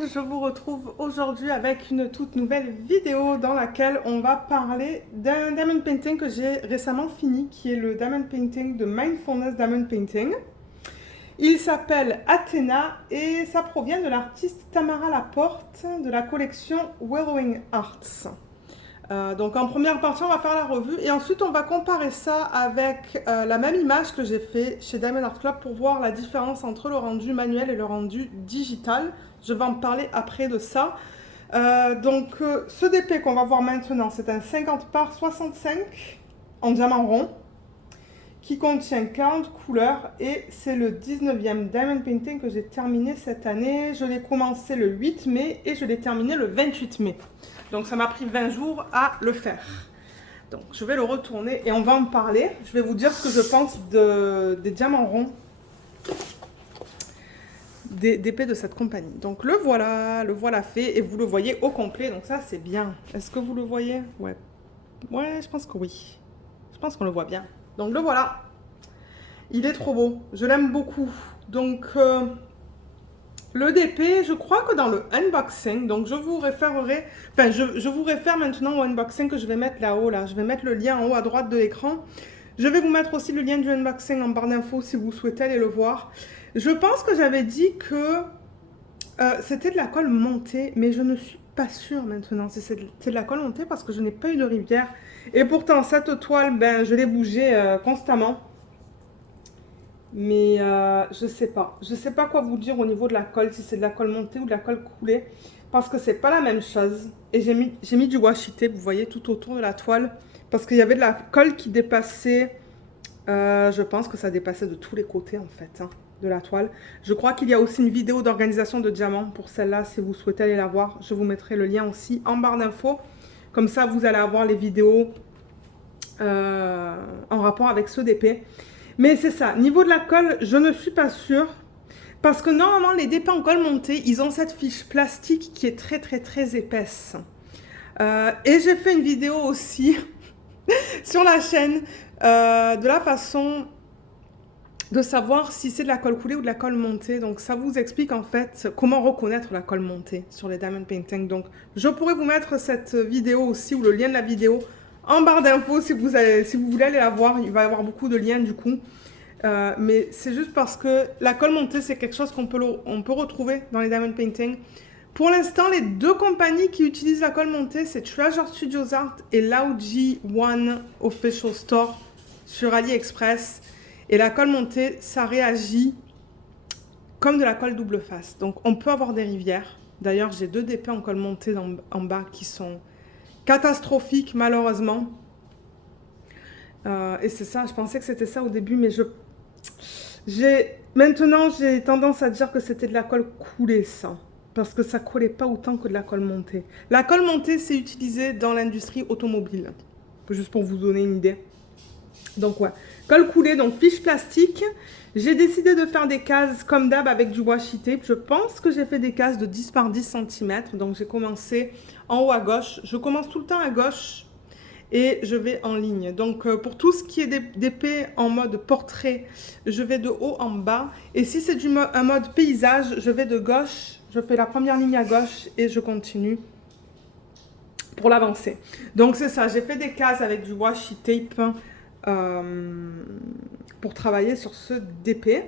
monde, je vous retrouve aujourd'hui avec une toute nouvelle vidéo dans laquelle on va parler d'un diamond painting que j'ai récemment fini, qui est le diamond painting de Mindfulness Diamond Painting. Il s'appelle Athena et ça provient de l'artiste Tamara Laporte de la collection Wellowing Arts. Donc en première partie, on va faire la revue et ensuite on va comparer ça avec la même image que j'ai fait chez Diamond Art Club pour voir la différence entre le rendu manuel et le rendu digital. Je vais en parler après de ça. Ce DP qu'on va voir maintenant, c'est un 50 par 65 en diamant rond qui contient 40 couleurs et c'est le 19e Diamond Painting que j'ai terminé cette année. Je l'ai commencé le 8 mai et je l'ai terminé le 28 mai. Donc ça m'a pris 20 jours à le faire. Donc je vais le retourner et on va en parler. Je vais vous dire ce que je pense des diamants ronds d'épée de cette compagnie. Donc le voilà fait et vous le voyez au complet. Donc ça c'est bien. Est-ce que vous le voyez? Ouais. Ouais, je pense que oui. Je pense qu'on le voit bien. Donc le voilà. Il est trop beau. Je l'aime beaucoup. Donc le DP, je crois que dans le unboxing, donc je vous référerai, enfin je vous réfère maintenant au unboxing que je vais mettre là-haut, là. Je vais mettre le lien en haut à droite de l'écran. Je vais vous mettre aussi le lien du unboxing en barre d'infos si vous souhaitez aller le voir. Je pense que j'avais dit que c'était de la colle montée, mais je ne suis pas sûre maintenant si c'est de la colle montée parce que je n'ai pas eu de rivière. Et pourtant, cette toile, ben, je l'ai bougée constamment. Mais je sais pas. Je sais pas quoi vous dire au niveau de la colle, si c'est de la colle montée ou de la colle coulée. Parce que c'est pas la même chose. Et j'ai mis du washi tape, vous voyez, tout autour de la toile. Parce qu'il y avait de la colle qui dépassait. Je pense que ça dépassait de tous les côtés en fait, hein, de la toile. Je crois qu'il y a aussi une vidéo d'organisation de diamants pour celle-là. Si vous souhaitez aller la voir, je vous mettrai le lien aussi en barre d'infos. Comme ça, vous allez avoir les vidéos en rapport avec ce DP. Mais c'est ça, niveau de la colle, je ne suis pas sûre. Parce que normalement, les DP en colle montée, ils ont cette fiche plastique qui est très épaisse. Et j'ai fait une vidéo aussi sur la chaîne de la façon de savoir si c'est de la colle coulée ou de la colle montée. Donc ça vous explique en fait comment reconnaître la colle montée sur les diamond painting. Donc je pourrais vous mettre cette vidéo aussi ou le lien de la vidéo en barre d'infos si vous voulez aller la voir. Il va y avoir beaucoup de liens du coup. Mais c'est juste parce que la colle montée, c'est quelque chose qu'on peut retrouver dans les diamond painting. Pour l'instant, les deux compagnies qui utilisent la colle montée, c'est Treasure Studios Art et Laoji One Official Store sur AliExpress. Et la colle montée, ça réagit comme de la colle double face. Donc on peut avoir des rivières. D'ailleurs, j'ai deux DP en colle montée en bas qui sont catastrophiques malheureusement. Et c'est ça, je pensais que c'était ça au début, mais maintenant j'ai tendance à dire que c'était de la colle coulée ça. Parce que ça collait pas autant que de la colle montée. La colle montée, c'est utilisé dans l'industrie automobile. Juste pour vous donner une idée. Donc ouais, colle coulée, donc fiche plastique. J'ai décidé de faire des cases comme d'hab avec du washi tape. Je pense que j'ai fait des cases de 10 par 10 cm. Donc j'ai commencé en haut à gauche. Je commence tout le temps à gauche et je vais en ligne. Donc pour tout ce qui est d'épée en mode portrait, je vais de haut en bas. Et si c'est un mode paysage, je vais de gauche. Je fais la première ligne à gauche et je continue pour l'avancer. Donc c'est ça, j'ai fait des cases avec du washi tape pour travailler sur ce DP.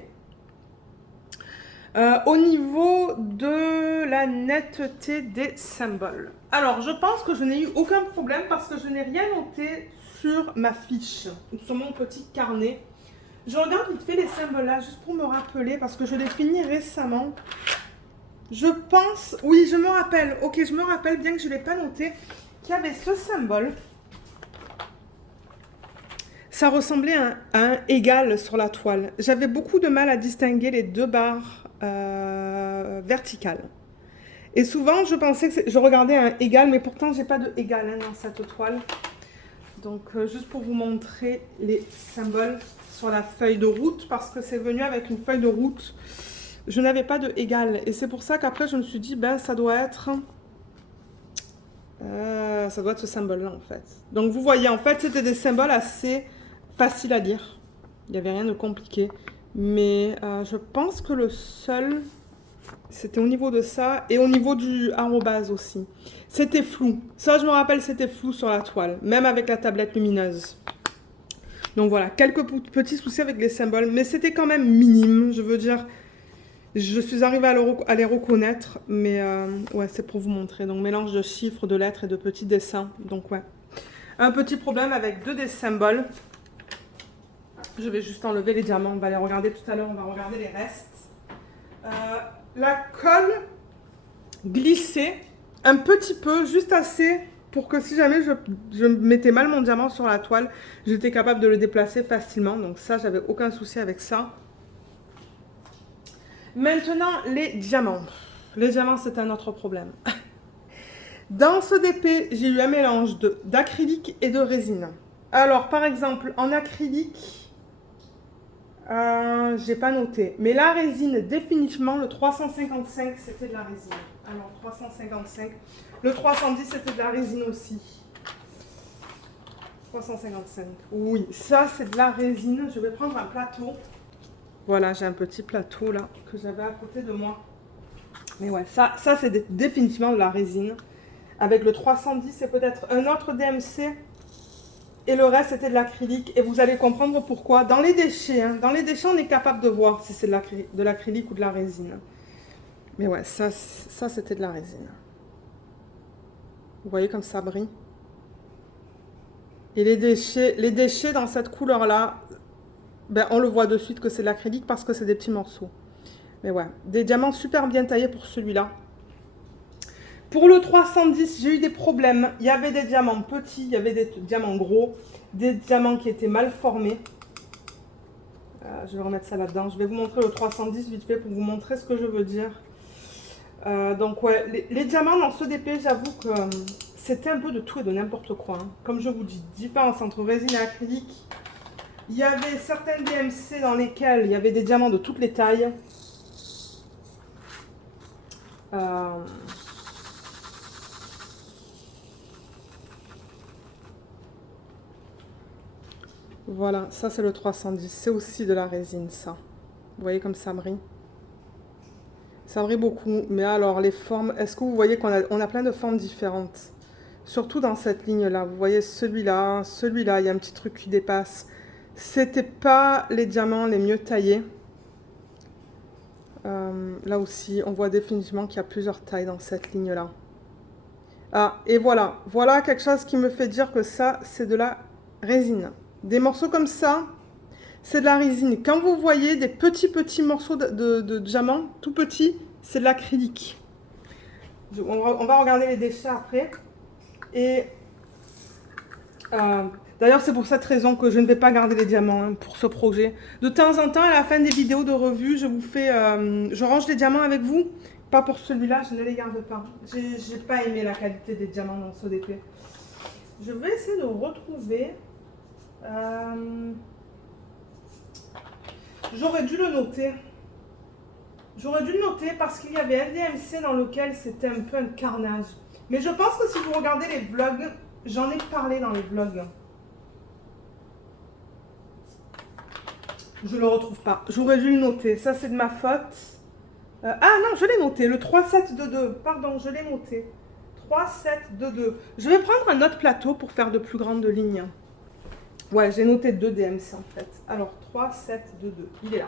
Au niveau de la netteté des symboles. Alors, je pense que je n'ai eu aucun problème parce que je n'ai rien noté sur ma fiche, sur mon petit carnet. Je regarde vite fait les symboles là, juste pour me rappeler, parce que je l'ai fini récemment. Je pense, oui, je me rappelle, ok, je me rappelle, bien que je ne l'ai pas noté, qu'il y avait ce symbole. Ça ressemblait à un égal sur la toile. J'avais beaucoup de mal à distinguer les deux barres verticales. Et souvent, je pensais que je regardais un égal, mais pourtant, j'ai pas de égal hein, dans cette toile. Donc, juste pour vous montrer les symboles sur la feuille de route, parce que c'est venu avec une feuille de route. Je n'avais pas de égal. Et c'est pour ça qu'après, je me suis dit, ben, ça doit être ce symbole-là, en fait. Donc, vous voyez, en fait, c'était des symboles assez faciles à lire. Il n'y avait rien de compliqué. Mais je pense que le seul C'était au niveau de ça et au niveau du arrobase aussi. C'était flou. Ça, je me rappelle, c'était flou sur la toile, même avec la tablette lumineuse. Donc voilà, quelques petits soucis avec les symboles, mais c'était quand même minime. Je veux dire, je suis arrivée à les reconnaître, mais ouais, c'est pour vous montrer. Donc mélange de chiffres, de lettres et de petits dessins. Donc ouais, un petit problème avec deux des symboles. Je vais juste enlever les diamants, on va les regarder tout à l'heure, on va regarder les restes. La colle glissait un petit peu, juste assez pour que si jamais je mettais mal mon diamant sur la toile, j'étais capable de le déplacer facilement. Donc ça, j'avais aucun souci avec ça. Maintenant, les diamants. Les diamants, c'est un autre problème. Dans ce DP, j'ai eu un mélange d'acrylique et de résine. Alors, par exemple, en acrylique, j'ai pas noté. Mais la résine, définitivement, le 355, c'était de la résine. Alors, 355. Le 310, c'était de la résine aussi. 355. Oui, ça, c'est de la résine. Je vais prendre un plateau. Voilà, j'ai un petit plateau, là, que j'avais à côté de moi. Mais ouais, ça c'est définitivement de la résine. Avec le 310, c'est peut-être un autre DMC. Et le reste, c'était de l'acrylique. Et vous allez comprendre pourquoi. Dans les déchets, on est capable de voir si c'est de l'acrylique ou de la résine. Mais ouais, ça c'était de la résine. Vous voyez comme ça brille. Et les déchets dans cette couleur-là, ben, on le voit de suite que c'est de l'acrylique parce que c'est des petits morceaux. Mais ouais, des diamants super bien taillés pour celui-là. Pour le 310, j'ai eu des problèmes. Il y avait des diamants petits, il y avait des diamants gros, des diamants qui étaient mal formés. Je vais remettre ça là-dedans. Je vais vous montrer le 310 vite fait pour vous montrer ce que je veux dire. Donc ouais, les diamants dans ce DP, j'avoue que c'était un peu de tout et de n'importe quoi. Hein. Comme je vous dis, différence entre résine et acrylique. Il y avait certaines DMC dans lesquelles il y avait des diamants de toutes les tailles. Voilà, ça c'est le 310. C'est aussi de la résine, ça. Vous voyez comme ça brille? Ça brille beaucoup. Mais alors, les formes, est-ce que vous voyez qu'on a plein de formes différentes? Surtout dans cette ligne-là. Vous voyez celui-là, celui-là, il y a un petit truc qui dépasse. C'était pas les diamants les mieux taillés. Là aussi, on voit définitivement qu'il y a plusieurs tailles dans cette ligne-là. Ah, et voilà. Voilà quelque chose qui me fait dire que ça, c'est de la résine. Des morceaux comme ça, c'est de la résine. Quand vous voyez des petits morceaux de diamant, tout petits, c'est de l'acrylique. On va regarder les déchets après. Et d'ailleurs, c'est pour cette raison que je ne vais pas garder les diamants hein, pour ce projet. De temps en temps, à la fin des vidéos de revue, je vous fais, je range les diamants avec vous. Pas pour celui-là, je ne les garde pas. J'ai pas aimé la qualité des diamants dans ce DP. Je vais essayer de retrouver. J'aurais dû le noter. J'aurais dû le noter parce qu'il y avait un DMC dans lequel c'était un peu un carnage. Mais je pense que si vous regardez les vlogs, j'en ai parlé dans les vlogs. Je le retrouve pas. J'aurais dû le noter. Ça, c'est de ma faute. Ah non, je l'ai noté. Le 3722. Pardon, je l'ai noté. 3722. Je vais prendre un autre plateau pour faire de plus grandes lignes. Ouais, j'ai noté 2 DMC en fait. Alors, 3722. Il est là.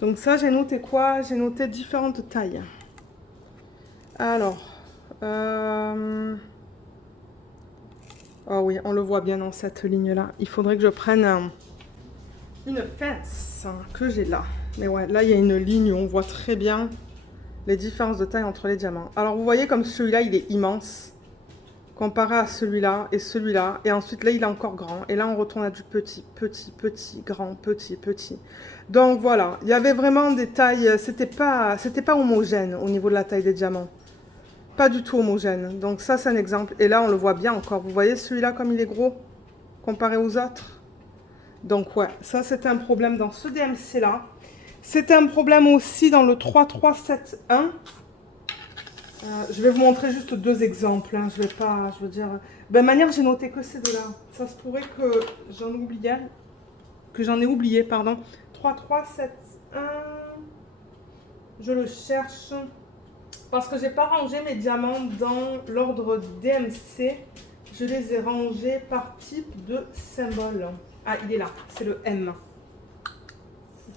Donc ça, j'ai noté quoi? J'ai noté différentes tailles. Alors, oh oui, on le voit bien dans cette ligne-là. Il faudrait que je prenne une pince que j'ai là. Mais ouais, là, il y a une ligne où on voit très bien les différences de taille entre les diamants. Alors, vous voyez comme celui-là, il est immense comparé à celui-là et celui-là. Et ensuite, là, il est encore grand. Et là, on retourne à du petit, grand, petit. Donc, voilà. Il y avait vraiment des tailles... C'était pas homogène au niveau de la taille des diamants. Pas du tout homogène. Donc, ça, c'est un exemple. Et là, on le voit bien encore. Vous voyez celui-là comme il est gros comparé aux autres? Donc, ouais. Ça, c'était un problème dans ce DMC-là. C'était un problème aussi dans le 3371. Je vais vous montrer juste deux exemples. Hein. Je vais pas, je veux dire... Ben, de manière, j'ai noté que ces deux-là. Ça se pourrait que j'en ai oublié, pardon. 3, 3, 7, 1... Je le cherche. Parce que j'ai pas rangé mes diamants dans l'ordre DMC. Je les ai rangés par type de symbole. Ah, il est là. C'est le M.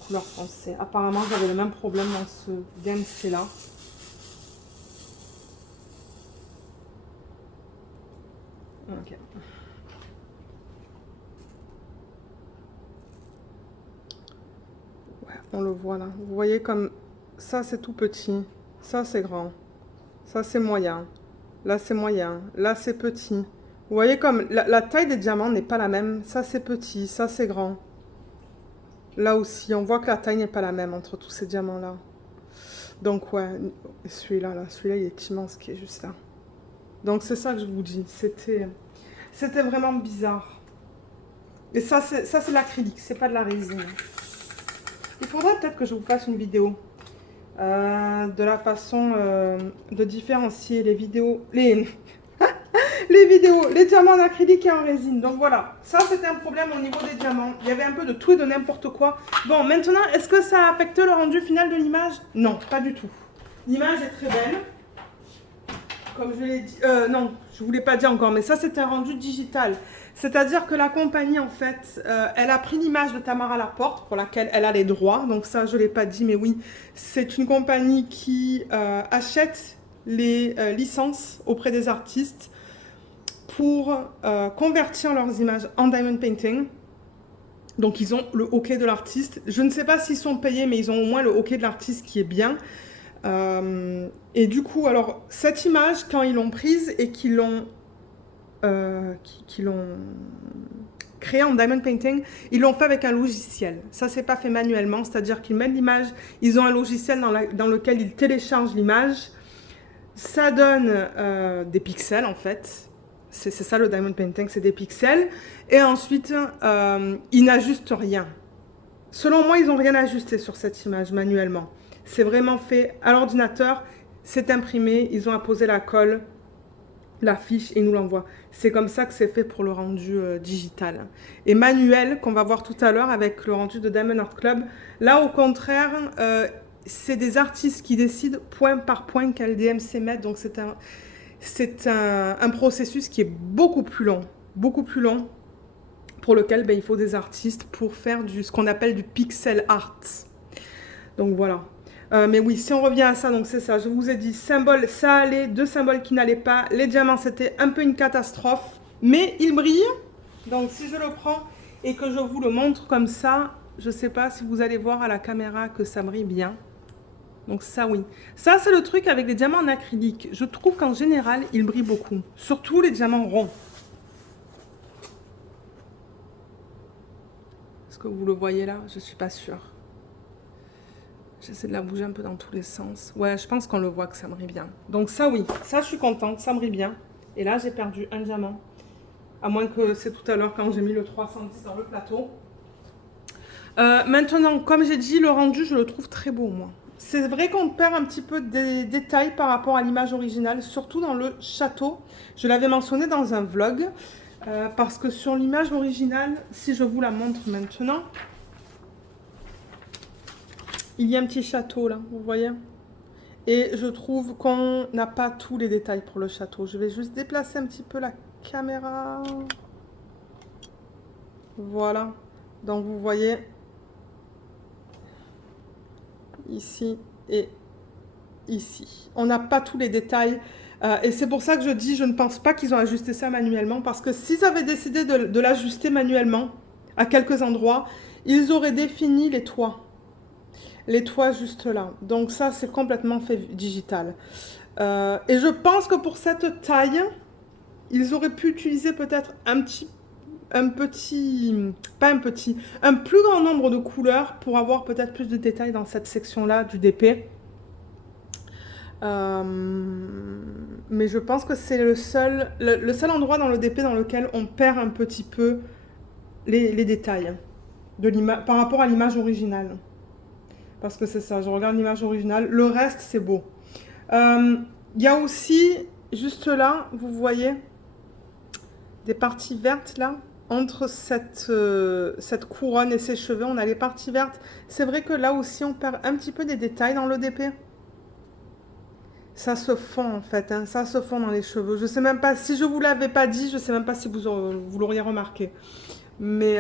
Couleur foncée. Apparemment, j'avais le même problème dans ce DMC-là. Ok. Ouais, on le voit là. Vous voyez comme ça, c'est tout petit. Ça, c'est grand. Ça, c'est moyen. Là, c'est moyen. Là, c'est petit. Vous voyez comme la taille des diamants n'est pas la même. Ça, c'est petit. Ça, c'est grand. Là aussi, on voit que la taille n'est pas la même entre tous ces diamants-là. Donc, ouais. Celui-là, celui-là, il est immense qui est juste là. Donc, c'est ça que je vous dis. C'était vraiment bizarre. Et ça, c'est l'acrylique. C'est pas de la résine. Il faudrait peut-être que je vous fasse une vidéo. De la façon de différencier les vidéos, les diamants en acrylique et en résine. Donc voilà, ça c'était un problème au niveau des diamants. Il y avait un peu de tout et de n'importe quoi. Bon, maintenant, est-ce que ça a affecté le rendu final de l'image? Non, pas du tout. L'image est très belle. Comme je l'ai dit, non, je ne vous l'ai pas dit encore, mais ça c'est un rendu digital. C'est-à-dire que la compagnie, en fait, elle a pris l'image de Tamara Laporte, pour laquelle elle a les droits. Donc ça, je ne l'ai pas dit, mais oui, c'est une compagnie qui achète les licences auprès des artistes pour convertir leurs images en diamond painting. Donc ils ont le OK de l'artiste. Je ne sais pas s'ils sont payés, mais ils ont au moins le OK de l'artiste qui est bien. Et du coup, alors, cette image, quand ils l'ont prise et qu'ils l'ont créée en diamond painting, ils l'ont fait avec un logiciel. Ça, c'est pas fait manuellement, c'est-à-dire qu'ils mettent l'image, ils ont un logiciel dans lequel ils téléchargent l'image. Ça donne des pixels, en fait. C'est ça le diamond painting, c'est des pixels. Et ensuite, ils n'ajustent rien. Selon moi, ils n'ont rien ajusté sur cette image manuellement. C'est vraiment fait à l'ordinateur, c'est imprimé, ils ont apposé la colle, la fiche et ils nous l'envoient. C'est comme ça que c'est fait pour le rendu digital. Et manuel, qu'on va voir tout à l'heure avec le rendu de Diamond Art Club, là au contraire, c'est des artistes qui décident point par point quel DMC mettre. Donc c'est un processus qui est beaucoup plus long, pour lequel il faut des artistes pour faire ce qu'on appelle du pixel art. Donc voilà. Mais oui, si on revient à ça, donc c'est ça, je vous ai dit, symbole, ça allait, deux symboles qui n'allaient pas, les diamants c'était un peu une catastrophe, mais ils brillent, donc si je le prends et que je vous le montre comme ça, je ne sais pas si vous allez voir à la caméra que ça brille bien, donc ça oui. Ça c'est le truc avec les diamants en acrylique, je trouve qu'en général ils brillent beaucoup, surtout les diamants ronds. Est-ce que vous le voyez là? Je ne suis pas sûre. J'essaie de la bouger un peu dans tous les sens. Ouais, je pense qu'on le voit que ça brille bien. Donc ça, oui. Ça, je suis contente. Ça brille bien. Et là, j'ai perdu un diamant. À moins que c'est tout à l'heure quand j'ai mis le 310 dans le plateau. Maintenant, comme j'ai dit, le rendu, je le trouve très beau, moi. C'est vrai qu'on perd un petit peu des détails par rapport à l'image originale, surtout dans le château. Je l'avais mentionné dans un vlog. Parce que sur l'image originale, si je vous la montre maintenant... Il y a un petit château là, vous voyez? Et je trouve qu'on n'a pas tous les détails pour le château. Je vais juste déplacer un petit peu la caméra. Voilà. Donc vous voyez ici et ici. On n'a pas tous les détails. Et c'est pour ça que je dis, je ne pense pas qu'ils ont ajusté ça manuellement. Parce que s'ils avaient décidé de l'ajuster manuellement à quelques endroits, ils auraient défini les toits. Les toits juste là. Donc ça, c'est complètement fait digital. Et je pense que pour cette taille, ils auraient pu utiliser peut-être un plus grand nombre de couleurs pour avoir peut-être plus de détails dans cette section-là du DP. Mais je pense que c'est le seul endroit dans le DP dans lequel on perd un petit peu les détails par rapport à l'image originale. Parce que c'est ça, je regarde l'image originale. Le reste, c'est beau. Il y a aussi, juste là, vous voyez, des parties vertes là. Entre cette couronne et ses cheveux, on a les parties vertes. C'est vrai que là aussi, on perd un petit peu des détails dans le DP. Ça se fond en fait, hein, ça se fond dans les cheveux. Je sais même pas, si je vous l'avais pas dit, je sais même pas si vous l'auriez remarqué. Mais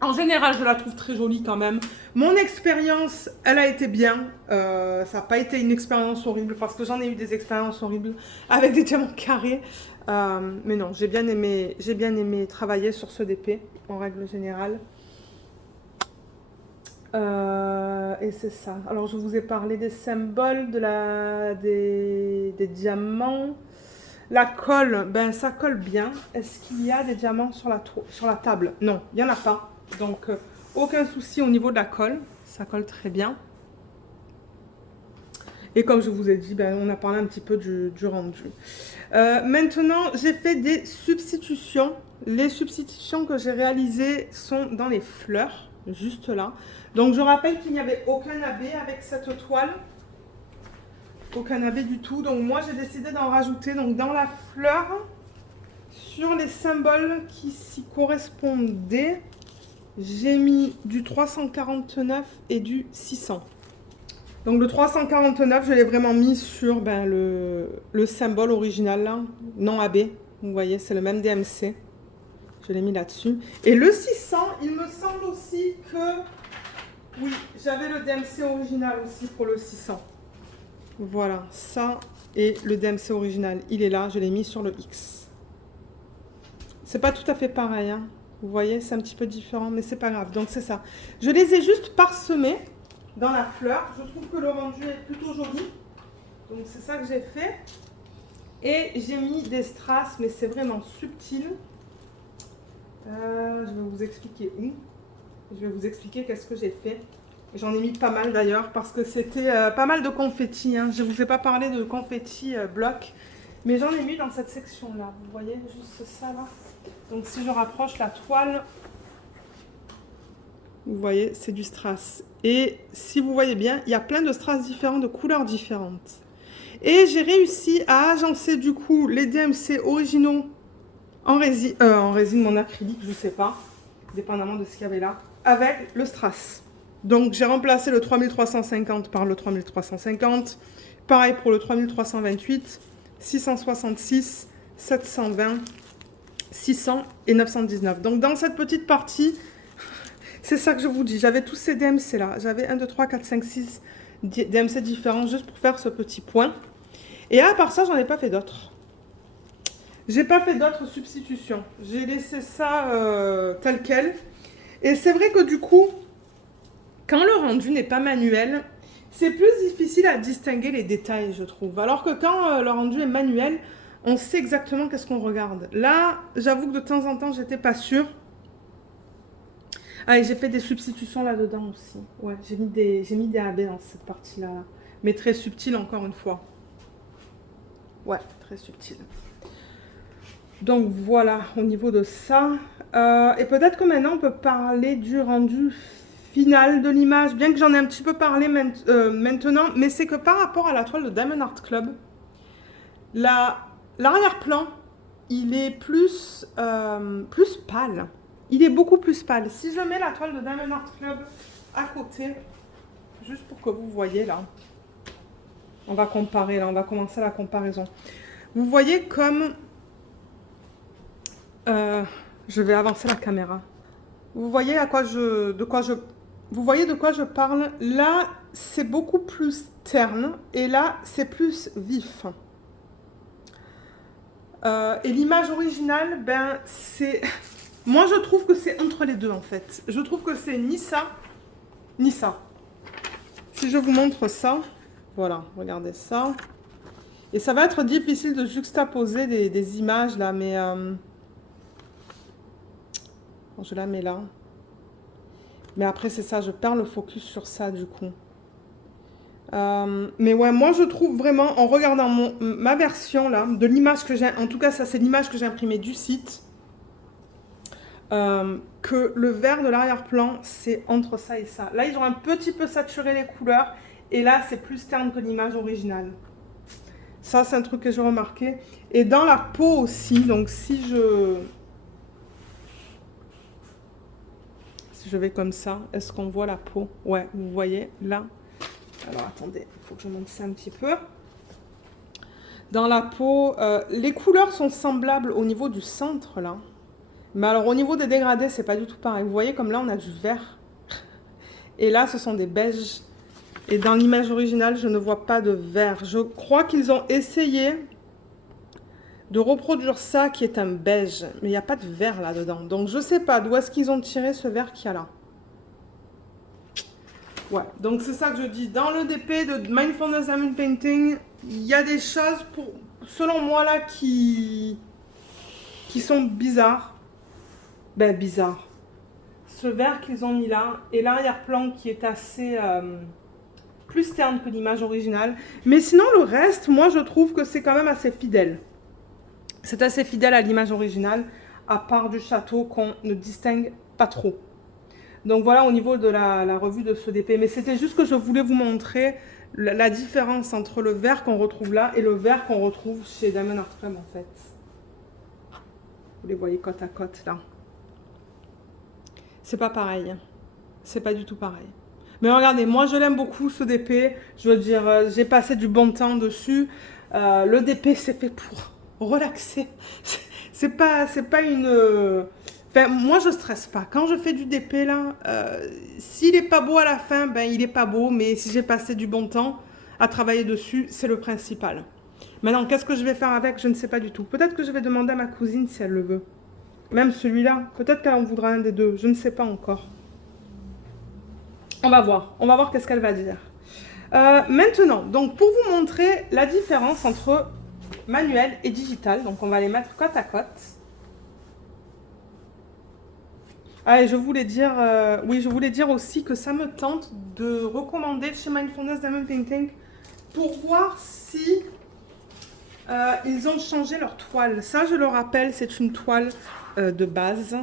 en général, je la trouve très jolie quand même. Mon expérience, elle a été bien. Ça n'a pas été une expérience horrible parce que j'en ai eu des expériences horribles avec des diamants carrés. Mais non, j'ai bien aimé travailler sur ce DP en règle générale. Et c'est ça. Alors, je vous ai parlé des symboles, des diamants. La colle, ben ça colle bien. Est-ce qu'il y a des diamants sur la table? Non, il n'y en a pas. Donc, aucun souci au niveau de la colle. Ça colle très bien. Et comme je vous ai dit, ben, on a parlé un petit peu du rendu. Maintenant, j'ai fait des substitutions. Les substitutions que j'ai réalisées sont dans les fleurs, juste là. Donc, je rappelle qu'il n'y avait aucun abbé avec cette toile. Aucun abbé du tout. Donc, moi, j'ai décidé d'en rajouter. Donc, dans la fleur, sur les symboles qui s'y correspondaient, j'ai mis du 349 et du 600. Donc le 349, je l'ai vraiment mis sur le symbole original, là, non AB. Vous voyez, c'est le même DMC. Je l'ai mis là-dessus. Et le 600, il me semble aussi que... Oui, j'avais le DMC original aussi pour le 600. Voilà, ça et le DMC original, il est là, je l'ai mis sur le X. C'est pas tout à fait pareil, hein. Vous voyez, c'est un petit peu différent, mais c'est pas grave. Donc c'est ça. Je les ai juste parsemés dans la fleur. Je trouve que le rendu est plutôt joli. Donc c'est ça que j'ai fait. Et j'ai mis des strass, mais c'est vraiment subtil. Je vais vous expliquer où. Je vais vous expliquer qu'est-ce que j'ai fait. J'en ai mis pas mal d'ailleurs parce que c'était pas mal de confettis, hein. Je ne vous ai pas parlé de confettis bloc, mais j'en ai mis dans cette section-là. Vous voyez juste ça là. Donc si je rapproche la toile, vous voyez, c'est du strass. Et si vous voyez bien, il y a plein de strass différents, de couleurs différentes. Et j'ai réussi à agencer du coup les DMC originaux en résine mon acrylique, je sais pas, dépendamment de ce qu'il y avait là, avec le strass. Donc j'ai remplacé le 3350 par le 3350. Pareil pour le 3328, 666, 720, 600 et 919. Donc dans cette petite partie, c'est ça que je vous dis. J'avais tous ces DMC là. J'avais 1, 2, 3, 4, 5, 6 DMC différents juste pour faire ce petit point. Et à part ça, j'en ai pas fait d'autres. J'ai pas fait d'autres substitutions. J'ai laissé ça tel quel. Et c'est vrai que du coup, quand le rendu n'est pas manuel, c'est plus difficile à distinguer les détails, je trouve. Alors que quand le rendu est manuel, on sait exactement qu'est-ce qu'on regarde. Là, j'avoue que de temps en temps, j'étais pas sûre. Ah, et j'ai fait des substitutions là-dedans aussi. Ouais, j'ai mis des AB dans cette partie-là. Mais très subtil, encore une fois. Ouais, très subtil. Donc voilà, au niveau de ça. Et peut-être que maintenant, on peut parler du rendu final de l'image. Bien que j'en ai un petit peu parlé maintenant. Mais c'est que par rapport à la toile de Diamond Art Club, l'arrière-plan, il est plus pâle. Il est beaucoup plus pâle. Si je mets la toile de Diamond Art Club à côté, juste pour que vous voyez là, on va comparer, là, on va commencer la comparaison. Vous voyez comme... je vais avancer la caméra. Vous voyez vous voyez de quoi je parle? Là, c'est beaucoup plus terne et là, c'est plus vif. Et l'image originale, ben, c'est... Moi, je trouve que c'est entre les deux, en fait. Je trouve que c'est ni ça, ni ça. Si je vous montre ça, voilà, regardez ça. Et ça va être difficile de juxtaposer des images, là, mais... je la mets là. Mais après, c'est ça, je perds le focus sur ça, du coup. Mais ouais, moi, je trouve vraiment, en regardant ma version, là, de l'image que j'ai... En tout cas, ça, c'est l'image que j'ai imprimée du site. Que le vert de l'arrière-plan, c'est entre ça et ça. Là, ils ont un petit peu saturé les couleurs. Et là, c'est plus terne que l'image originale. Ça, c'est un truc que j'ai remarqué. Et dans la peau aussi, donc si je vais comme ça, est-ce qu'on voit la peau? Ouais, vous voyez, là. Alors, attendez, il faut que je monte ça un petit peu. Dans la peau, les couleurs sont semblables au niveau du centre, là. Mais alors, au niveau des dégradés, c'est pas du tout pareil. Vous voyez, comme là, on a du vert. Et là, ce sont des beiges. Et dans l'image originale, je ne vois pas de vert. Je crois qu'ils ont essayé de reproduire ça qui est un beige. Mais il n'y a pas de vert là-dedans. Donc, je sais pas d'où est-ce qu'ils ont tiré ce vert qu'il y a là. Ouais, donc c'est ça que je dis. Dans le DP de Mindfulness Diamond Painting, il y a des choses, selon moi, là, qui sont bizarres. Ben, bizarres. Ce vert qu'ils ont mis là, et l'arrière-plan qui est assez plus terne que l'image originale. Mais sinon, le reste, moi, je trouve que c'est quand même assez fidèle. C'est assez fidèle à l'image originale, à part du château qu'on ne distingue pas trop. Donc voilà au niveau de la revue de ce DP. Mais c'était juste que je voulais vous montrer la différence entre le vert qu'on retrouve là et le vert qu'on retrouve chez Diamond Art Club en fait. Vous les voyez côte à côte là. C'est pas pareil. C'est pas du tout pareil. Mais regardez, moi je l'aime beaucoup ce DP. Je veux dire, j'ai passé du bon temps dessus. Le DP c'est fait pour relaxer. C'est pas une... Enfin, moi je stresse pas. Quand je fais du DP là, s'il est pas beau à la fin, ben il est pas beau. Mais si j'ai passé du bon temps à travailler dessus, c'est le principal. Maintenant, qu'est-ce que je vais faire avec? Je ne sais pas du tout. Peut-être que je vais demander à ma cousine si elle le veut. Même celui-là. Peut-être qu'elle en voudra un des deux. Je ne sais pas encore. On va voir qu'est-ce qu'elle va dire. Maintenant, donc pour vous montrer la différence entre manuel et digital, donc on va les mettre côte à côte. Ah, et je voulais dire, oui, je voulais dire aussi que ça me tente de recommander chez Mindfulness Diamond Painting pour voir si ils ont changé leur toile. Ça, je le rappelle, c'est une toile de base.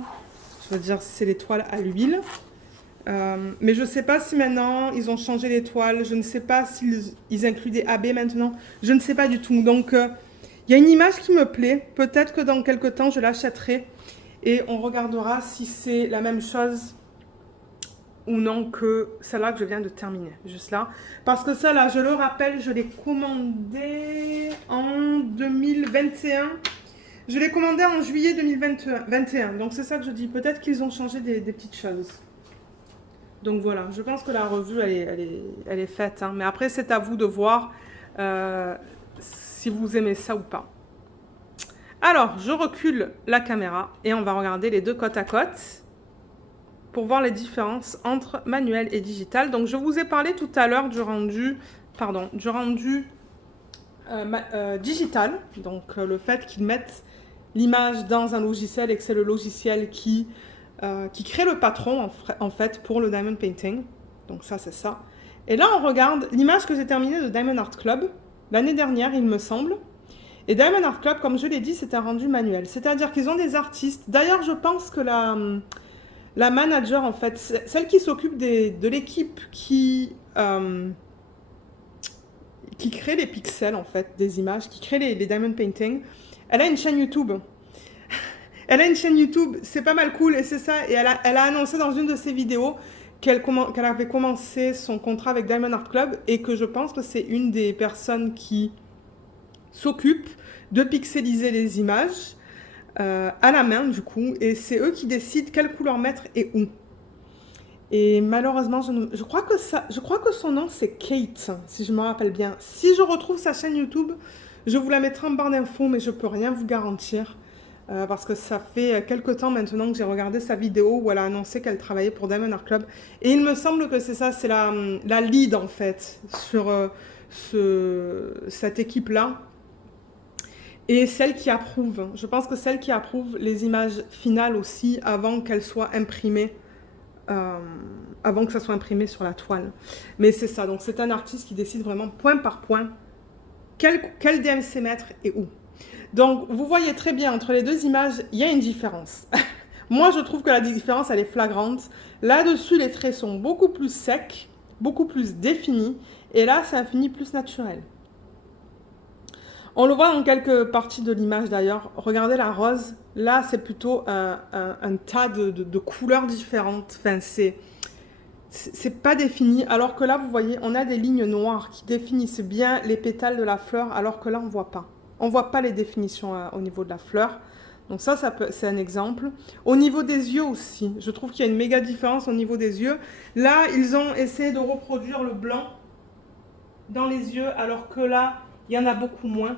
Je veux dire, c'est les toiles à l'huile. Mais je ne sais pas si maintenant ils ont changé les toiles, je ne sais pas s'ils incluent des AB maintenant, je ne sais pas du tout. Donc il y a une image qui me plaît, peut-être que dans quelques temps je l'achèterai et on regardera si c'est la même chose ou non que celle-là que je viens de terminer, juste là. Parce que celle-là, je le rappelle, je l'ai commandée en 2021. Je l'ai commandée en juillet 2021, donc c'est ça que je dis, peut-être qu'ils ont changé des petites choses. Donc voilà, je pense que la revue, elle est faite. Hein. Mais après, c'est à vous de voir si vous aimez ça ou pas. Alors, je recule la caméra et on va regarder les deux côte à côte pour voir les différences entre manuel et digital. Donc, je vous ai parlé tout à l'heure du rendu, digital. Donc, le fait qu'ils mettent l'image dans un logiciel et que c'est le logiciel qui crée le patron en fait pour le Diamond Painting. Donc ça, c'est ça. Et là, on regarde l'image que j'ai terminée de Diamond Art Club l'année dernière, il me semble. Et Diamond Art Club, comme je l'ai dit, c'est un rendu manuel. C'est-à-dire qu'ils ont des artistes. D'ailleurs, je pense que la manager, en fait, celle qui s'occupe de l'équipe qui crée les pixels, en fait, des images, qui crée les Diamond Painting, elle a une chaîne YouTube. Elle a une chaîne YouTube, c'est pas mal cool, et c'est ça. Et elle a annoncé dans une de ses vidéos qu'elle avait commencé son contrat avec Diamond Art Club et que je pense que c'est une des personnes qui s'occupe de pixeliser les images à la main, du coup. Et c'est eux qui décident quelle couleur mettre et où. Et malheureusement, je crois que son nom, c'est Kate, si je me rappelle bien. Si je retrouve sa chaîne YouTube, je vous la mettrai en barre d'infos, mais je peux rien vous garantir. Parce que ça fait quelques temps maintenant que j'ai regardé sa vidéo où elle a annoncé qu'elle travaillait pour Diamond Art Club. Et il me semble que c'est ça, c'est la lead en fait sur cette équipe-là. Et celle qui approuve, je pense que celle qui approuve les images finales aussi avant qu'elles soient imprimées, avant que ça soit imprimé sur la toile. Mais c'est ça, donc c'est un artiste qui décide vraiment point par point quel DMC mettre et où. Donc, vous voyez très bien, entre les deux images, il y a une différence. Moi, je trouve que la différence, elle est flagrante. Là-dessus, les traits sont beaucoup plus secs, beaucoup plus définis. Et là, c'est un fini plus naturel. On le voit dans quelques parties de l'image d'ailleurs. Regardez la rose. Là, c'est plutôt un tas de couleurs différentes. Enfin, c'est pas défini. Alors que là, vous voyez, on a des lignes noires qui définissent bien les pétales de la fleur. Alors que là, on voit pas. On voit pas les définitions au niveau de la fleur. Donc ça c'est un exemple. Au niveau des yeux aussi, je trouve qu'il y a une méga différence au niveau des yeux. Là, ils ont essayé de reproduire le blanc dans les yeux, alors que là, il y en a beaucoup moins.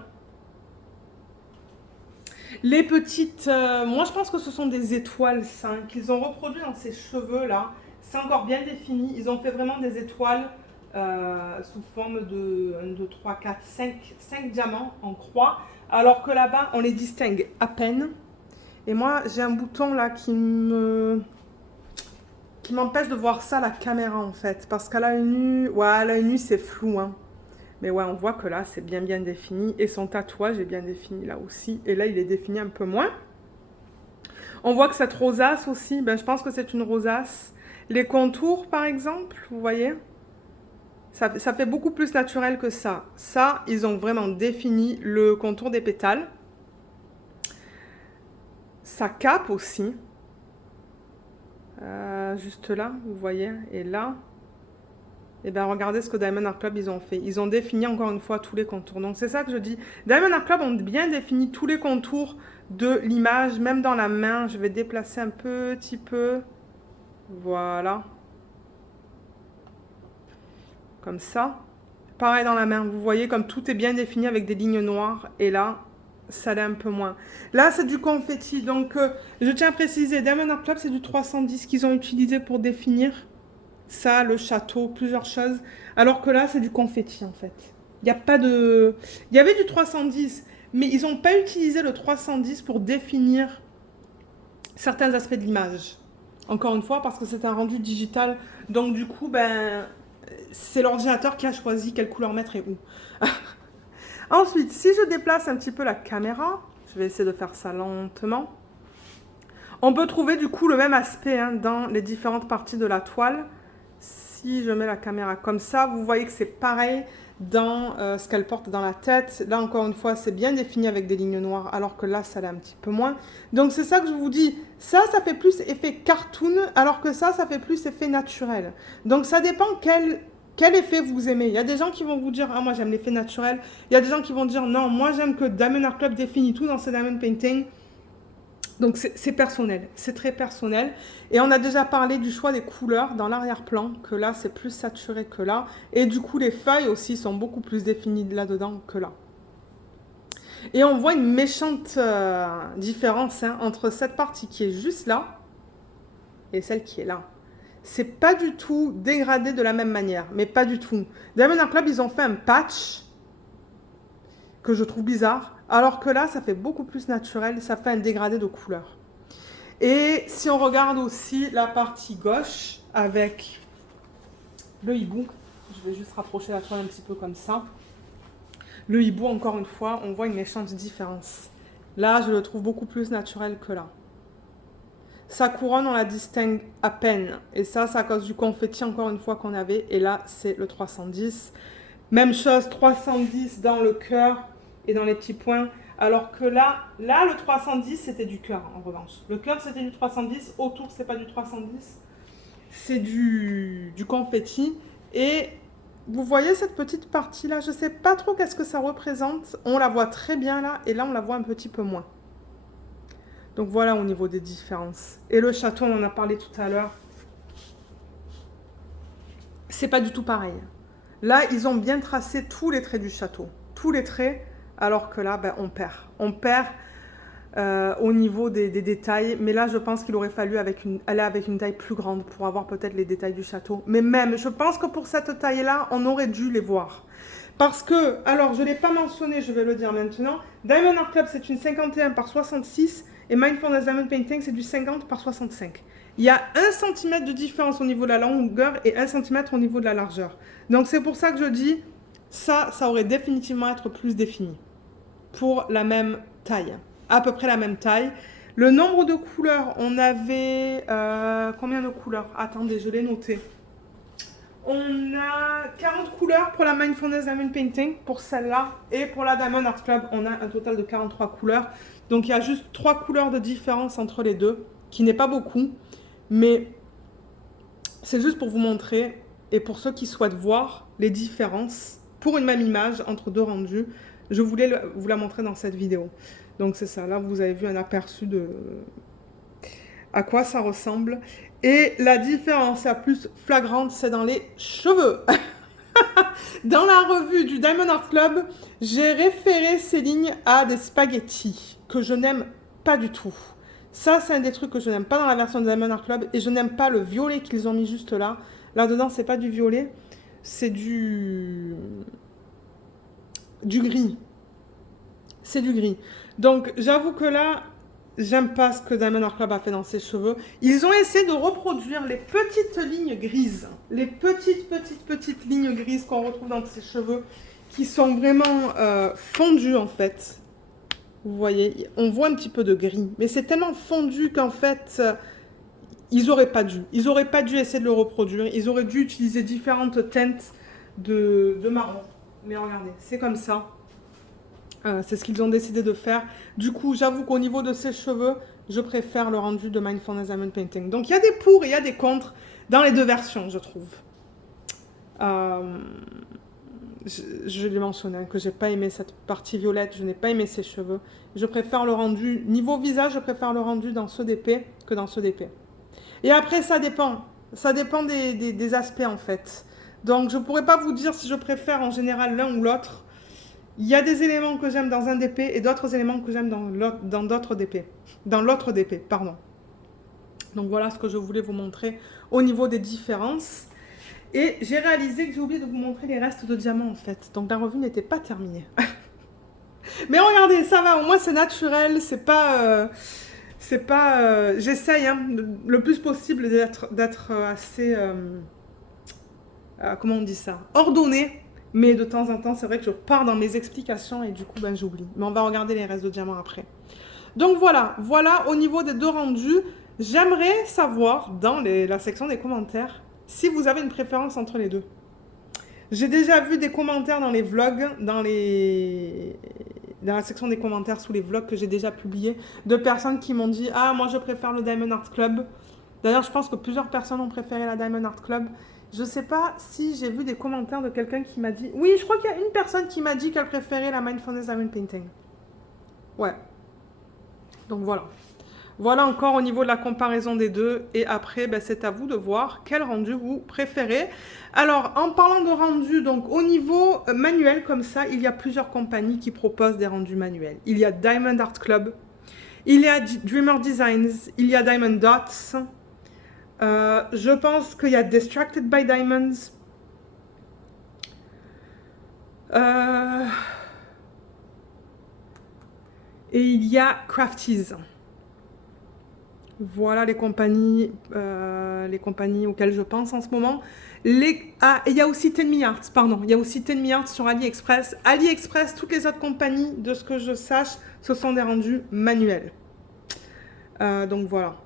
Les petites... moi, je pense que ce sont des étoiles, ça, qu'ils ont reproduit dans ces cheveux, là. C'est encore bien défini. Ils ont fait vraiment des étoiles sous forme de 1, 2, 3, 4, 5 diamants en croix. Alors que là-bas, on les distingue à peine. Et moi, j'ai un bouton là qui m'empêche de voir ça à la caméra, en fait. Parce qu'à l'œil nu, ouais, à l'œil nu, c'est flou, hein. Mais ouais, on voit que là, c'est bien défini. Et son tatouage est bien défini là aussi. Et là, il est défini un peu moins. On voit que cette rosace aussi, ben, je pense que c'est une rosace. Les contours, par exemple, vous voyez, ça fait beaucoup plus naturel que ça. Ça, ils ont vraiment défini le contour des pétales. Sa cape aussi. Juste là, vous voyez. Et là, et bien regardez ce que Diamond Art Club ils ont fait. Ils ont défini encore une fois tous les contours. Donc c'est ça que je dis. Diamond Art Club ont bien défini tous les contours de l'image, même dans la main. Je vais déplacer un petit peu. Voilà. Comme ça. Pareil dans la main. Vous voyez comme tout est bien défini avec des lignes noires. Et là, ça l'est un peu moins. Là, c'est du confetti. Donc, je tiens à préciser, Diamond Art Club, c'est du 310 qu'ils ont utilisé pour définir ça, le château, plusieurs choses. Alors que là, c'est du confetti, en fait. Il n'y a pas de... Il y avait du 310, mais ils n'ont pas utilisé le 310 pour définir certains aspects de l'image. Encore une fois, parce que c'est un rendu digital. Donc, du coup, ben, c'est l'ordinateur qui a choisi quelle couleur mettre et où. Ensuite, si je déplace un petit peu la caméra, je vais essayer de faire ça lentement, on peut trouver du coup le même aspect hein, dans les différentes parties de la toile. Si je mets la caméra comme ça, vous voyez que c'est pareil dans ce qu'elle porte dans la tête. Là, encore une fois, c'est bien défini avec des lignes noires, alors que là, ça l'est un petit peu moins. Donc, c'est ça que je vous dis. Ça fait plus effet cartoon, alors que ça fait plus effet naturel. Donc, ça dépend quel effet vous aimez. Il y a des gens qui vont vous dire « Ah, moi, j'aime l'effet naturel. » Il y a des gens qui vont dire « Non, moi, j'aime que Diamond Art Club définit tout dans ses Diamond Painting. » Donc, c'est personnel. C'est très personnel. Et on a déjà parlé du choix des couleurs dans l'arrière-plan, que là, c'est plus saturé que là. Et du coup, les feuilles aussi sont beaucoup plus définies là-dedans que là. Et on voit une méchante différence hein, entre cette partie qui est juste là et celle qui est là. C'est pas du tout dégradé de la même manière, mais pas du tout. Diamond Art Club, ils ont fait un patch que je trouve bizarre, alors que là, ça fait beaucoup plus naturel, ça fait un dégradé de couleur. Et si on regarde aussi la partie gauche avec le hibou, je vais juste rapprocher la toile un petit peu comme ça. Le hibou, encore une fois, on voit une méchante différence. Là, je le trouve beaucoup plus naturel que là. Sa couronne, on la distingue à peine. Et ça, c'est à cause du confetti, encore une fois, qu'on avait. Et là, c'est le 310. Même chose, 310 dans le cœur et dans les petits points. Alors que là, le 310, c'était du cœur, en revanche. Le cœur, c'était du 310. Autour, c'est pas du 310. C'est du confetti. Et vous voyez cette petite partie-là, je ne sais pas trop qu'est-ce que ça représente. On la voit très bien là, et là, on la voit un petit peu moins. Donc voilà au niveau des différences. Et le château, on en a parlé tout à l'heure. C'est pas du tout pareil. Là, ils ont bien tracé tous les traits du château. Tous les traits, alors que là, ben, on perd. On perd au niveau des détails. Mais là, je pense qu'il aurait fallu aller avec une taille plus grande pour avoir peut-être les détails du château. Mais même, je pense que pour cette taille-là, on aurait dû les voir. Parce que, alors, je ne l'ai pas mentionné, je vais le dire maintenant. Diamond Art Club, c'est une 51 par 66. Et Mindfulness Diamond Painting, c'est du 50 par 65. Il y a 1 cm de différence au niveau de la longueur et 1 cm au niveau de la largeur. Donc, c'est pour ça que je dis, ça aurait définitivement être plus défini. Pour la même taille. À peu près la même taille. Le nombre de couleurs, on avait... combien de couleurs? Attendez, je l'ai noté. On a 40 couleurs pour la Mindfulness Diamond Painting, pour celle-là. Et pour la Diamond Art Club, on a un total de 43 couleurs. Donc il y a juste 3 couleurs de différence entre les deux, qui n'est pas beaucoup. Mais c'est juste pour vous montrer, et pour ceux qui souhaitent voir les différences, pour une même image, entre deux rendus, je voulais vous la montrer dans cette vidéo. Donc c'est ça, là vous avez vu un aperçu de à quoi ça ressemble. Et la différence la plus flagrante, c'est dans les cheveux. Dans la revue du Diamond Art Club, j'ai référé ces lignes à des spaghettis que je n'aime pas du tout. Ça, c'est un des trucs que je n'aime pas dans la version de Diamond Art Club. Et je n'aime pas le violet qu'ils ont mis juste là. Là-dedans, c'est pas du violet, c'est du gris. C'est du gris. Donc, j'avoue que là, j'aime pas ce que Diamond Art Club a fait dans ses cheveux. Ils ont essayé de reproduire les petites lignes grises. Les petites lignes grises qu'on retrouve dans ses cheveux, qui sont vraiment fondues, en fait. Vous voyez, on voit un petit peu de gris. Mais c'est tellement fondu qu'en fait, ils auraient pas dû. Ils auraient pas dû essayer de le reproduire. Ils auraient dû utiliser différentes teintes de marron. Mais regardez, c'est comme ça. C'est ce qu'ils ont décidé de faire. Du coup, j'avoue qu'au niveau de ses cheveux, je préfère le rendu de Mindfulness Diamond Painting. Donc, il y a des pour et il y a des contre dans les deux versions, je trouve. Je l'ai mentionné, que j'ai pas aimé cette partie violette, je n'ai pas aimé ses cheveux. Je préfère le rendu, niveau visage, je préfère le rendu dans ce d'épée que dans ce d'épée. Et après, ça dépend. Ça dépend des aspects, en fait. Donc, je pourrais pas vous dire si je préfère en général l'un ou l'autre. Il y a des éléments que j'aime dans un DP et d'autres éléments que j'aime dans d'autres DP. Dans l'autre DP, pardon. Donc voilà ce que je voulais vous montrer au niveau des différences. Et j'ai réalisé que j'ai oublié de vous montrer les restes de diamants en fait. Donc la revue n'était pas terminée. Mais regardez, ça va, au moins c'est naturel, c'est pas... j'essaye hein, le plus possible d'être assez... comment on dit ça? Ordonné. Mais de temps en temps, c'est vrai que je pars dans mes explications et du coup, ben, j'oublie. Mais on va regarder les restes de diamants après. Donc voilà au niveau des deux rendus. J'aimerais savoir dans la section des commentaires si vous avez une préférence entre les deux. J'ai déjà vu des commentaires dans les vlogs, dans la section des commentaires sous les vlogs que j'ai déjà publiés, de personnes qui m'ont dit « Ah, moi je préfère le Diamond Art Club ». D'ailleurs, je pense que plusieurs personnes ont préféré la Diamond Art Club. Je sais pas si j'ai vu des commentaires de quelqu'un qui m'a dit... Oui, je crois qu'il y a une personne qui m'a dit qu'elle préférait la Mindfulness Diamond Painting. Ouais. Donc voilà. Voilà encore au niveau de la comparaison des deux. Et après, ben, c'est à vous de voir quel rendu vous préférez. Alors, en parlant de rendu, donc au niveau manuel comme ça, il y a plusieurs compagnies qui proposent des rendus manuels. Il y a Diamond Art Club, il y a Dreamer Designs, il y a Diamond Dots... je pense qu'il y a Distracted by Diamonds. Et il y a Crafties. Voilà les compagnies auxquelles je pense en ce moment. Ah, et il y a aussi Tenmi Arts, pardon. Il y a aussi Tenmi Arts sur AliExpress. AliExpress, toutes les autres compagnies, de ce que je sache, ce sont des rendus manuels. Donc voilà.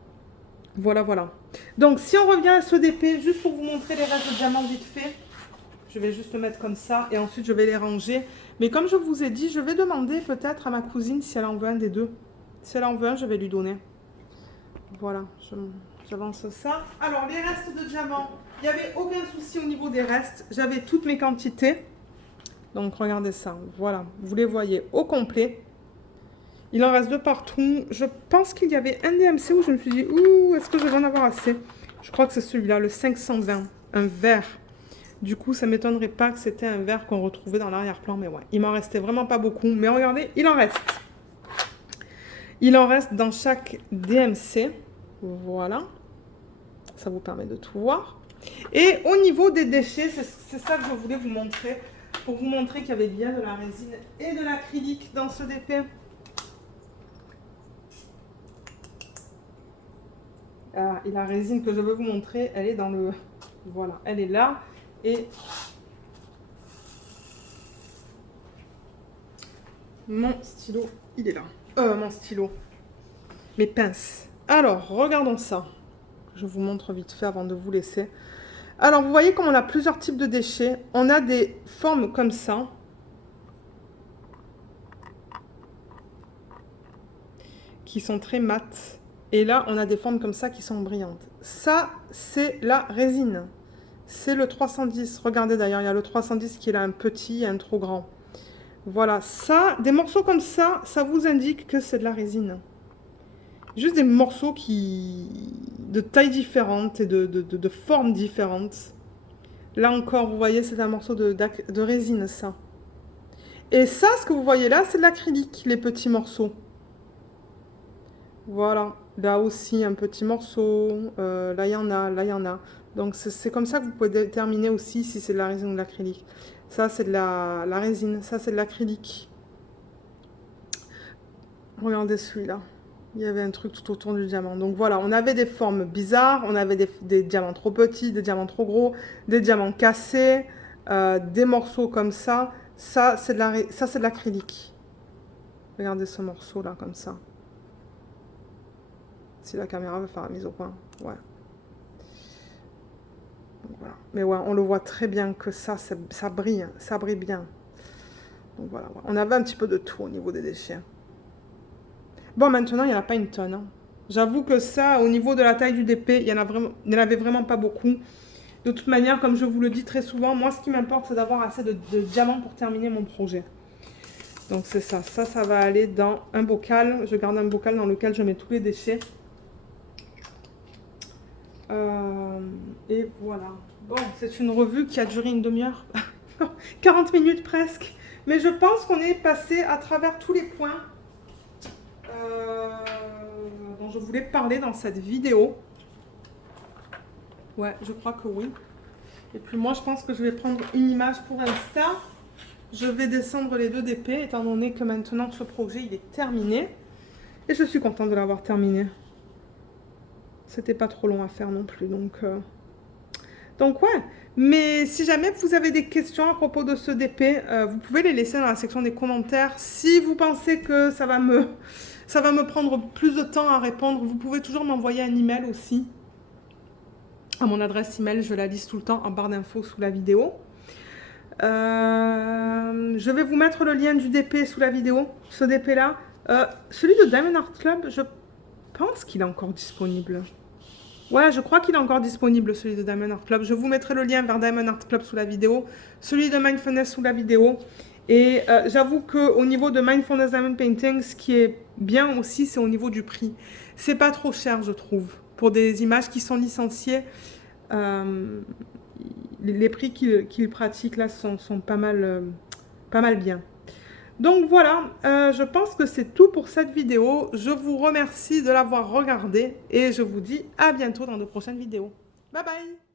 Voilà. Donc, si on revient à ce DP, juste pour vous montrer les restes de diamants vite fait, je vais juste le mettre comme ça et ensuite je vais les ranger. Mais comme je vous ai dit, je vais demander peut-être à ma cousine si elle en veut un des deux. Si elle en veut un, je vais lui donner. Voilà, j'avance ça. Alors, les restes de diamants, il n'y avait aucun souci au niveau des restes. J'avais toutes mes quantités. Donc, regardez ça. Voilà, vous les voyez au complet. Il en reste de partout. Je pense qu'il y avait un DMC où je me suis dit, ouh, est-ce que je vais en avoir assez? Je crois que c'est celui-là, le 520, un vert. Du coup, ça ne m'étonnerait pas que c'était un vert qu'on retrouvait dans l'arrière-plan. Mais ouais, il m'en restait vraiment pas beaucoup. Mais regardez, il en reste. Il en reste dans chaque DMC. Voilà. Ça vous permet de tout voir. Et au niveau des déchets, c'est ça que je voulais vous montrer. Pour vous montrer qu'il y avait bien de la résine et de l'acrylique dans ce DP. Ah, et la résine que je veux vous montrer, elle est dans le... Voilà, elle est là. Et mon stylo, il est là. Mon stylo. Mes pinces. Alors, regardons ça. Je vous montre vite fait avant de vous laisser. Alors, vous voyez comme on a plusieurs types de déchets. On a des formes comme ça. Qui sont très mates. Et là, on a des formes comme ça qui sont brillantes. Ça, c'est la résine. C'est le 310. Regardez d'ailleurs, il y a le 310 qui est là un petit et un trop grand. Voilà, ça, des morceaux comme ça vous indique que c'est de la résine. Juste des morceaux de tailles différentes et de formes différentes. Là encore, vous voyez, c'est un morceau de résine, ça. Et ça, ce que vous voyez là, c'est de l'acrylique, les petits morceaux. Voilà, là aussi, un petit morceau. Là, il y en a, là, il y en a. Donc, c'est comme ça que vous pouvez déterminer aussi si c'est de la résine ou de l'acrylique. Ça, c'est de la résine. Ça, c'est de l'acrylique. Regardez celui-là. Il y avait un truc tout autour du diamant. Donc voilà, on avait des formes bizarres, on avait des diamants trop petits, des diamants trop gros, des diamants cassés, des morceaux comme ça. Ça, c'est de l'acrylique. Regardez ce morceau-là, comme ça. Si la caméra veut faire la mise au point. Ouais. Donc voilà. Mais ouais, on le voit très bien que ça brille bien. Donc voilà, on avait un petit peu de tout au niveau des déchets. Bon, maintenant, il n'y en a pas une tonne. Hein. J'avoue que ça, au niveau de la taille du DP, il n'y en avait vraiment pas beaucoup. De toute manière, comme je vous le dis très souvent, moi, ce qui m'importe, c'est d'avoir assez de diamants pour terminer mon projet. Donc, c'est ça. Ça va aller dans un bocal. Je garde un bocal dans lequel je mets tous les déchets. Et voilà. Bon, c'est une revue qui a duré une demi-heure. 40 minutes presque. Mais je pense qu'on est passé à travers tous les points dont je voulais parler dans cette vidéo. Ouais, je crois que oui. Et puis moi, je pense que je vais prendre une image pour Insta. Je vais descendre les 2 DP, étant donné que maintenant, ce projet, il est terminé. Et je suis contente de l'avoir terminé. C'était pas trop long à faire non plus, donc ouais. Mais si jamais vous avez des questions à propos de ce DP, vous pouvez les laisser dans la section des commentaires. Si vous pensez que ça va me prendre plus de temps à répondre, vous pouvez toujours m'envoyer un email aussi. À mon adresse email, je la liste tout le temps en barre d'infos sous la vidéo. Je vais vous mettre le lien du DP sous la vidéo, ce DP là. Celui de Diamond Art Club, je pense qu'il est encore disponible. Ouais, je crois qu'il est encore disponible, celui de Diamond Art Club. Je vous mettrai le lien vers Diamond Art Club sous la vidéo, celui de Mindfulness sous la vidéo. Et j'avoue qu'au niveau de Mindfulness Diamond Painting, ce qui est bien aussi, c'est au niveau du prix. C'est pas trop cher, je trouve. Pour des images qui sont licenciées, les prix qu'ils pratiquent là sont pas mal bien. Donc voilà, je pense que c'est tout pour cette vidéo. Je vous remercie de l'avoir regardée et je vous dis à bientôt dans de prochaines vidéos. Bye bye!